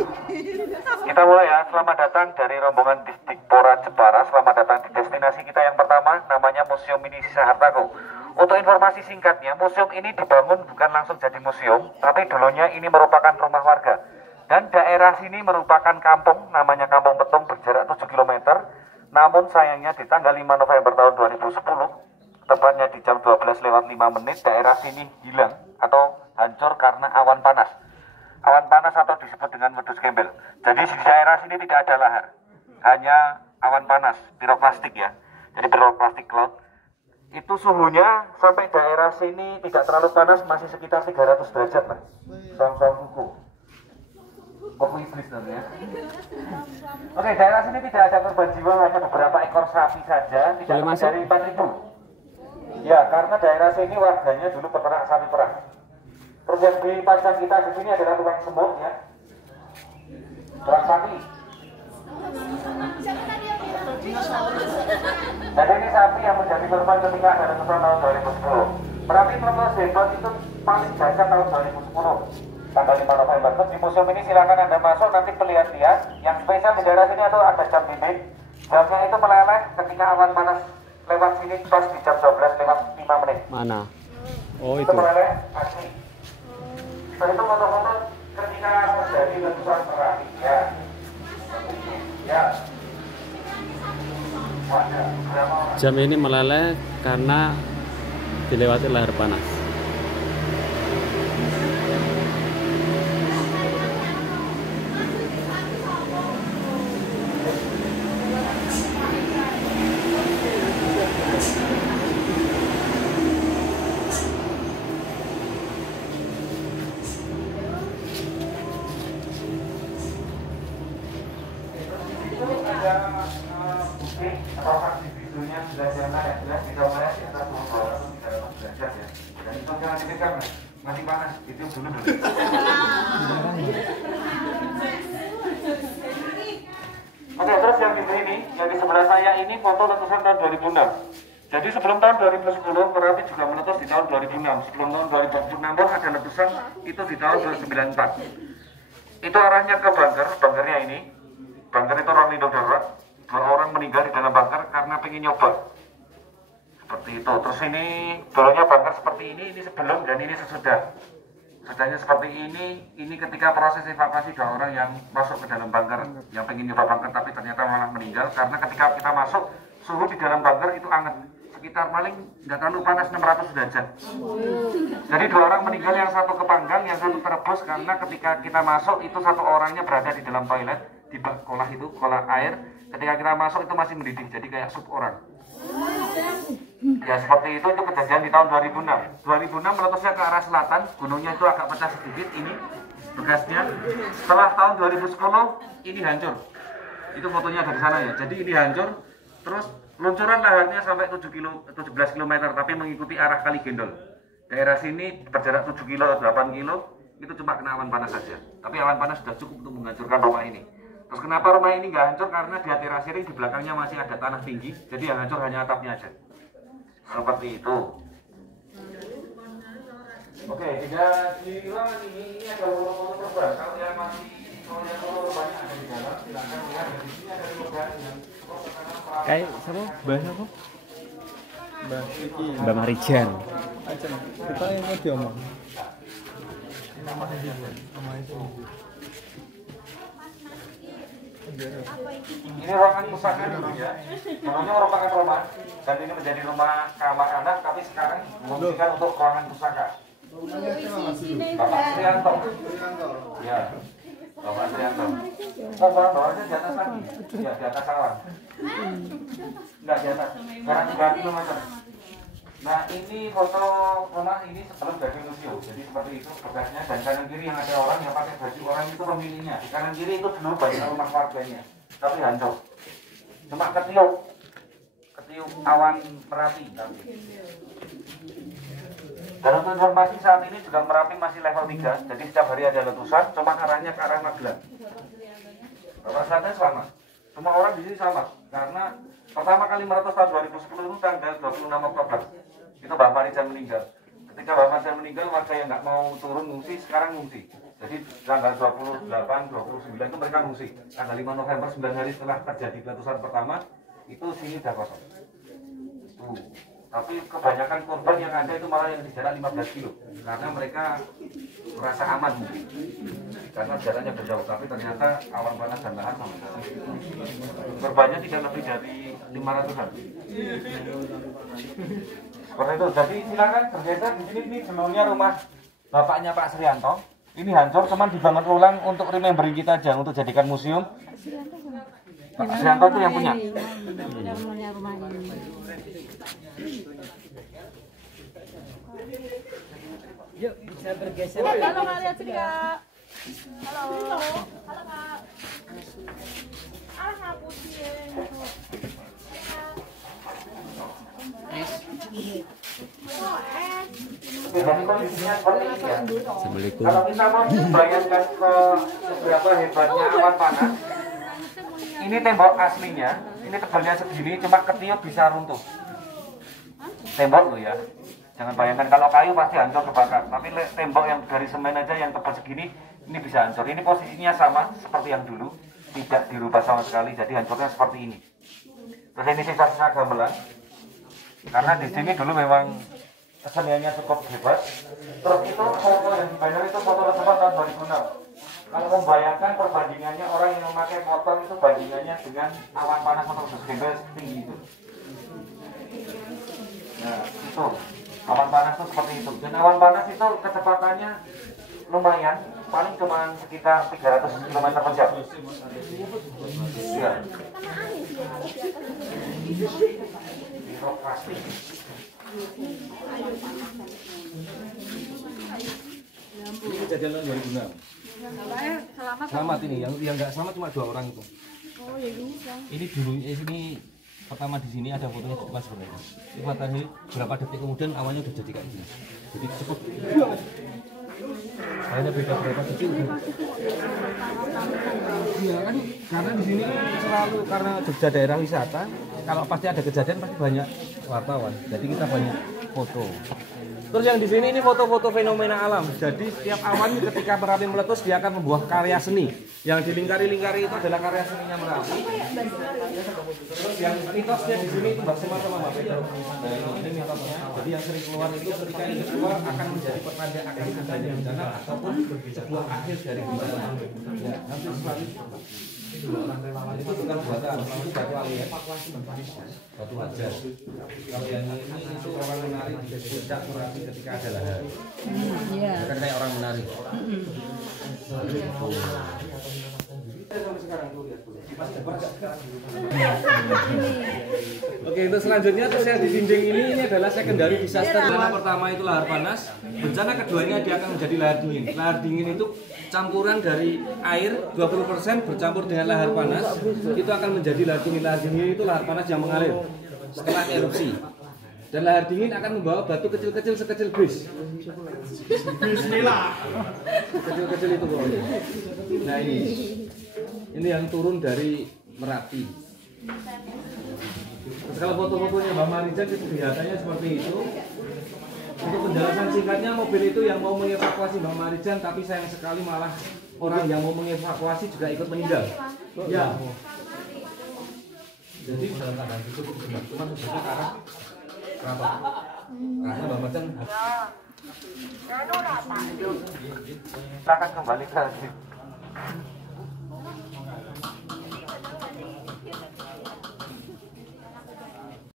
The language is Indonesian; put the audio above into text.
Kita mulai ya. Selamat datang dari rombongan Distipora Jepara. Selamat datang di destinasi kita yang pertama, namanya Museum Mini Sisa Hartaku. Untuk informasi singkatnya, museum ini dibangun bukan langsung jadi museum, tapi dulunya ini merupakan rumah warga. Dan daerah sini merupakan kampung, namanya Kampung Petung, berjarak 7 km. Namun sayangnya di tanggal 5 November tahun 2010, tepatnya di jam 12:05, daerah sini hilang atau hancur karena awan panas. Awan panas atau disebut dengan wedus gembel. Jadi di daerah sini tidak ada lahar, hanya awan panas, piroklastik ya. Jadi piroklastik cloud. Itu suhunya sampai daerah sini tidak terlalu panas, masih sekitar 300 derajat lah. Soang-soang kuku. Kuku iblis namanya. Oke, daerah sini tidak ada korban jiwa, hanya beberapa ekor sapi saja, tidak lebih dari 4.000. Ya, karena daerah sini warganya dulu peternak sapi perah. Terus yang dipasang kita di sini adalah tukang semut ya. Tukang sapi. Jadi ini sapi yang menjadi korban ketika ada letusan tahun 2010. Merapi Meletus hebat itu paling dahsyat tahun 2010. Tanggal 5 November. Terus di museum ini silakan Anda masuk, nanti lihat-lihat. Yang spesial di daerah sini atau ada jam bimbing. Jamnya itu meleleh ketika awan panas lewat sini pas di jam 12:05. Mana? Oh itu itu. meleleh asli. Itu foto-foto ketika terjadi letusan Merapi ya. Ya. Jam ini meleleh karena dilewati lahar panas. Atau saksi bisunya sudah jangan ya, jelas bisa melihat di atas 200 derajat ya. Dan itu jangan dipegang, masih panas, itu dulu. Oke, terus yang di sini, yang di sebelah saya ini foto letusan tahun 2006. Jadi sebelum tahun 2010, Merapi juga meletus di tahun 2006. Sebelum tahun 2006 pun ada letusan itu di tahun 1994. Itu arahnya ke bunkernya ini. Bunker itu ruang lindung darurat. 2 orang meninggal di dalam bunker karena pengen nyoba. Seperti itu. Terus ini dulunya bunker seperti ini sebelum dan ini sesudah. Sesudahnya seperti ini ketika proses evakuasi 2 orang yang masuk ke dalam bunker, yang pengen nyoba bunker tapi ternyata malah meninggal karena ketika kita masuk suhu di dalam bunker itu hangat. Sekitar paling nggak terlalu panas 600 derajat. Jadi 2 orang meninggal, yang satu kepanggang, yang satu terebus karena ketika kita masuk itu 1 orangnya berada di dalam toilet di bak kolah itu, kolah air. Ketika kita masuk itu masih mendidih, jadi kayak sup orang. Ya seperti itu kejadian di tahun 2006. 2006 meletusnya ke arah selatan, gunungnya itu agak pecah sedikit, ini bekasnya. Setelah tahun 2010 ini hancur. Itu fotonya dari sana ya. Jadi ini hancur, terus luncuran laharnya sampai 17 km, tapi mengikuti arah Kali Gendol. Daerah sini berjarak 7 kilo, 8 kilo, itu cuma kena awan panas saja. Tapi awan panas sudah cukup untuk menghancurkan rumah ini. Terus kenapa rumah ini nggak hancur? Karena di atas ring di belakangnya masih ada tanah tinggi, jadi yang hancur hanya atapnya aja. Seperti itu. Oke, tidak diulang ini ada foto-foto korban. Kalau yang masih korbannya ada di dalam, silakan lihat di sini ada korban yang kayak siapa? Mbak siapa? Mbak Vicky. Mbak Marijan. Aja, kita yang mau diomong. Nama itu. Ini ruangan pusaka dulunya. Dulunya merupakan rumah dan ini menjadi rumah kamar anak, tapi sekarang dimungkinkan untuk ruangan pusaka. Bapak Trianto. Ya, Bapak Trianto. Oh, bawahnya di atas lagi. Ya, di atas awan. Enggak di atas. Sekarang 3 kilometer. Nah, ini foto rumah ini sebelum jadi museum. Jadi seperti itu bekasnya, dan kanan kiri yang ada orang yang pakai baju orang itu pemiliknya. Di kanan kiri itu dulu banyak rumah warganya, tapi hancur. Cuma ketiup awan Merapi. Dan untuk informasi saat ini juga Merapi masih level 3. Jadi setiap hari ada letusan, cuma arahnya ke arah Magelang. Bapak Selatan sama. Semua orang di sini sama. Karena pertama kali meletus tahun 2010 itu tanggal 26 Oktober. Itu Mbak Marijan meninggal. Ketika Mbak Marijan meninggal, warga yang nggak mau turun ngungsi, sekarang ngungsi. Jadi tanggal 28, 29 itu mereka ngungsi. Tanggal 5 November 9 hari setelah terjadi letusan pertama itu sini udah kosong. Tuh. Tapi kebanyakan korban yang ada itu malah yang di jarak 15 kilo karena mereka merasa aman mungkin karena jaraknya berjauh, tapi ternyata awan panas dan lahar sama. Korbannya tidak lebih dari 500-an. Seperti itu. Jadi silakan bergeser di sini. Ini sebelumnya rumah bapaknya Pak Srianto. Ini hancur, cuman dibangun ulang untuk remembering kita aja, untuk jadikan museum. Pak Srianto itu yang punya. Yuk, bisa bergeser. Halo Kak, lihat sini Kak. Halo. Halo Kak. Ah, aku sih. Assalamualaikum. Kalau kita mau membayangkan ke seberapa hebatnya awan panas, ini tembok aslinya, ini tebalnya segini, cuma ketiup bisa runtuh. Tembok loh ya, jangan bayangkan kalau kayu pasti hancur kebakar, tapi tembok yang dari semen aja yang tebal segini, ini bisa hancur. Ini posisinya sama seperti yang dulu, tidak dirubah sama sekali, jadi hancurnya seperti ini. Terus ini sisa-sisa gamelan, karena di sini dulu memang keseniannya cukup hebat. Terus itu foto yang dibayar itu foto tersebut tahun 2006. Kalau membayangkan perbandingannya orang yang memakai motor itu bandingannya dengan awan panas motor gembel tinggi itu. Nah itu awan panas itu seperti itu. Dan awan panas itu kecepatannya lumayan, paling cuma sekitar 300 km per jam. Ya. Plastik. Ini kejadian tahun 2006. Selamat ini, yang nggak selamat cuma 2 orang itu. Oh, ya bisa. Ini dulu, ini pertama di sini ada fotonya cuma sebenarnya. Ini matahari berapa detik kemudian awalnya udah jadi kayak gini. Jadi cukup. Hanya beda berapa detik. Iya kan, karena di sini selalu karena Jogja daerah wisata, kalau pasti ada kejadian pasti banyak wartawan. Jadi kita banyak foto. Terus yang di sini ini foto-foto fenomena alam. Jadi setiap awan ketika Merapi meletus dia akan membuat karya seni. Yang dilingkari-lingkari itu adalah karya seninya Merapi. Terus yang mitosnya di sini itu Mbak Semar sama Mbak Peter. Nah ini mitosnya. Jadi yang sering keluar itu ketika ini keluar akan menjadi pertanda akan adanya bencana ataupun sebuah akhir dari bencana. Ya, hampir selalu. Itu bukan buatan, itu batu alien, batu wajar. Kalau yang ini itu orang menari di puncak Merapi ketika ada lahar. Bukan kayak orang menari. Oke, untuk selanjutnya terus yang di dinding ini adalah secondary disaster. Bencana pertama itu lahar panas, bencana keduanya dia akan menjadi lahar dingin. Lahar dingin itu campuran dari air 20% bercampur dengan lahar panas, itu akan menjadi lahar dingin. Lahar dingin itu lahar panas yang mengalir setelah erupsi. Dan lahar dingin akan membawa batu kecil-kecil sekecil bis. Bismillah. Kecil-kecil itu pokoknya. Nah ini yang turun dari Merapi. Terus kalau foto-fotonya Mbak Marijan itu kelihatannya seperti itu. Untuk penjelasan singkatnya, mobil itu yang mau mengevakuasi Mbak Marijan, tapi sayang sekali malah orang yang mau mengevakuasi juga ikut meninggal. Ya. Jadi dalam keadaan itu cuma sebenarnya arah kenapa? Karena Mbak Marijan kita akan kembali ke